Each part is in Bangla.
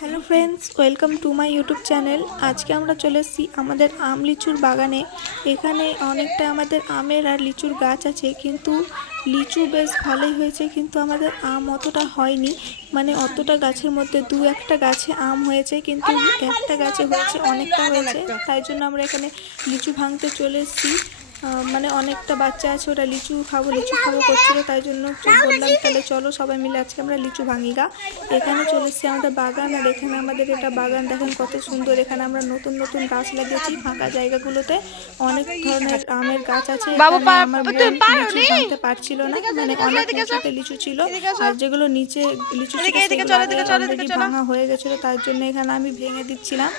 Hello friends, welcome to my YouTube channel. আজকে আমরা চলে এসেছি আমাদের আম লিচুর বাগানে। এখানে অনেকটা আমাদের আমের আর লিচুর গাছ আছে, কিন্তু লিচু বেশ ভালোই হয়েছে, কিন্তু আমাদের আম অতটা হয়নি। মানে অতটা গাছের মধ্যে দু একটা গাছে আম হয়েছে, কিন্তু একটা গাছে হয়েছে অনেকটা হয়েছে। তাই জন্য আমরা এখানে লিচু ভাঙতে চলে এসেছি। মানে অনেকটা বাচ্চা আছে, ওরা লিচু খাবো করছিল, তাই জন্য বললাম তাহলে চলো সবাই মিলে আজকে আমরা লিচু ভাঙি গা। এখানে চলে এসেছি আমাদের বাগান, আর এখানে আমাদের এটা বাগান দেখেন কত সুন্দর। এখানে আমরা নতুন নতুন গাছ লাগিয়েছি ফাঁকা জায়গাগুলোতে। অনেক ধরনের আমের গাছ আছে। আমার লিচু ভাঙতে পারছিল না, মানে অনেক উঁচুতে লিচু ছিল, আর যেগুলো নিচে লিচু ছিল অলরেডি ভাঙা হয়ে গেছিল, তার জন্য এখানে আমি ভেঙে দিচ্ছিলাম।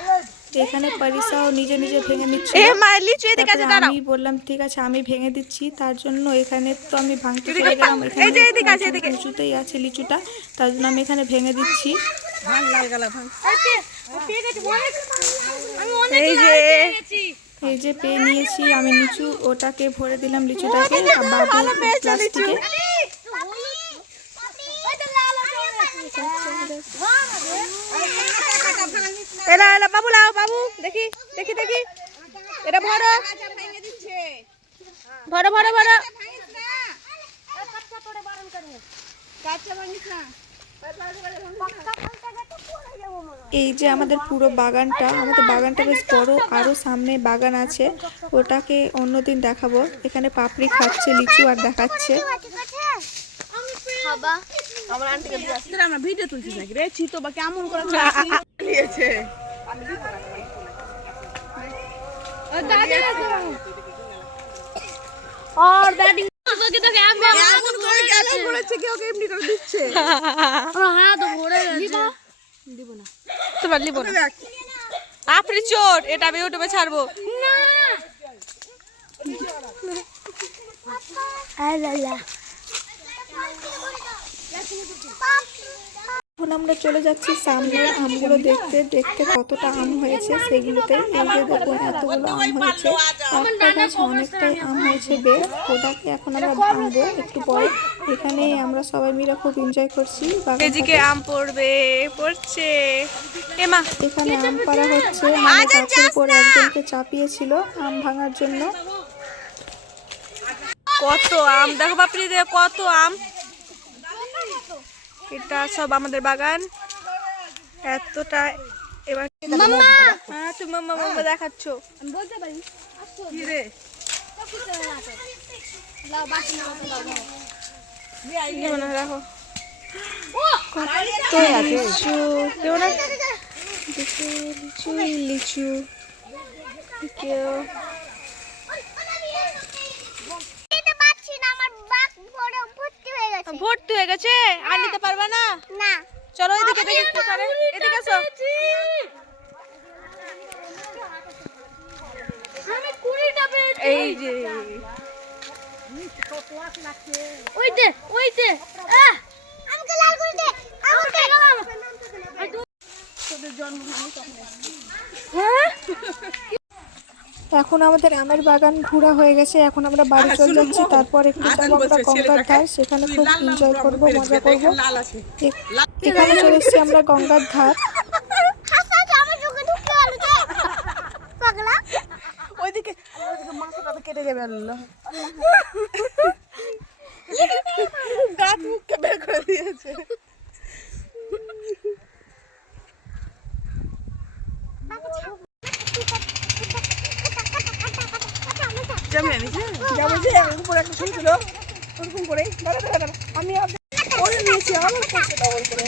এখানে পরিসাও নিজে নিজে ভেঙে নিচ্ছে। আমি বললাম ঠিক আছে আমি ভেঙে দিচ্ছি, তার জন্য এখানে তো আমি ভাঙতে চলে গেলাম। এখানে উঁচুতেই আছে লিচুটা, তার জন্য আমি এখানে ভেঙে দিচ্ছি। এই যে পেয়ে নিয়েছি আমি লিচু, ওটাকে ভরে দিলাম লিচুটাকে প্লাস্টিকে। বাবু লাও, বাবু দেখি দেখি দেখি, এটা ভরো ভরো ভরো ভরো। এই যে আমাদের পুরো বাগানটা, আমাদের বাগানটা বেশ বড়, আরো সামনে বাগান আছে, ওটাকে অন্যদিন দেখাবো। এখানে পাপড়ি খাচ্ছে লিচু আর দেখাচ্ছে। আমার আন্টিকে দিয়ে আসছে, আমরা ভিডিও তুলছিস নাকি রে? চিতো বা কেমন করে নিয়েছে আর ব্যাটিং তোকে তোকে এমন করে গেলে পড়েছে কি ওকে এমনি করে দিচ্ছে। আমার হাত ভরে গেছে, দিব না তোমার, দিব না আপনি চোর। এটা আমি ইউটিউবে ছাড়বো না। আলালা এখন আমরা চলে যাচ্ছি সামনে আমগুলো দেখতে দেখতে কতটা আম হয়েছে সেগুলোতে। এই যে দেখুন এতগুলো আম হয়েছে, একটা গাছে অনেকটাই আম হয়েছে বেশ। ওটাকে এখন আমরা ভাঙবো একটু পরে। এখানে আমরা সবাই মিলে খুব এনজয় করছি। এদিকে আম পড়ছে এমা, এখানে আম পাড়া হচ্ছে, মানে গাছের উপর একজনকে চাপিয়েছিল আম ভাঙার জন্য। কত আম দেখো বাপরে, কত আম। এটা সব আমাদের বাগান এতটা। এবার হ্যাঁ তুমি মাম্মা দেখাচ্ছ, বলতে পারি কি রে? রাখো লিচু, লিচু লিচু কেউ ভর্তি হয়ে গেছে, আর নিতে পারবা না। চলো এদিকে দেখি, এদিকে আসো। এই যে ওইতে ওইতে আমাকে লাল করে দে, আমাকে গেলাম তোদের জন্মদিন। হ্যাঁ এখন আমাদের আমের বাগান ঘোরা হয়ে গেছে, এখন আমরা বাড়ি চলে যাচ্ছি। তারপর একটু যাবো আমরা গঙ্গার ধার, সেখানে খুব এনজয় করবো, মজা করবো। এখানে চলে এসেছি আমরা গঙ্গার ধার। ওইদিকে মাথাটা কেটে যাবে, দাঁত মুখকে বের করে দিয়েছে। আমি নিয়েছি আমার করে।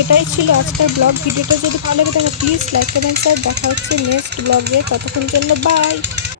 এটাই ছিল আজকের ব্লগ। ভিডিওটা যদি ভালো লাগে থাকে প্লিজ লাইক কমেন্ট শেয়ার। দেখা হচ্ছে নেক্সট ব্লগে, ততক্ষণ জন্য বাই।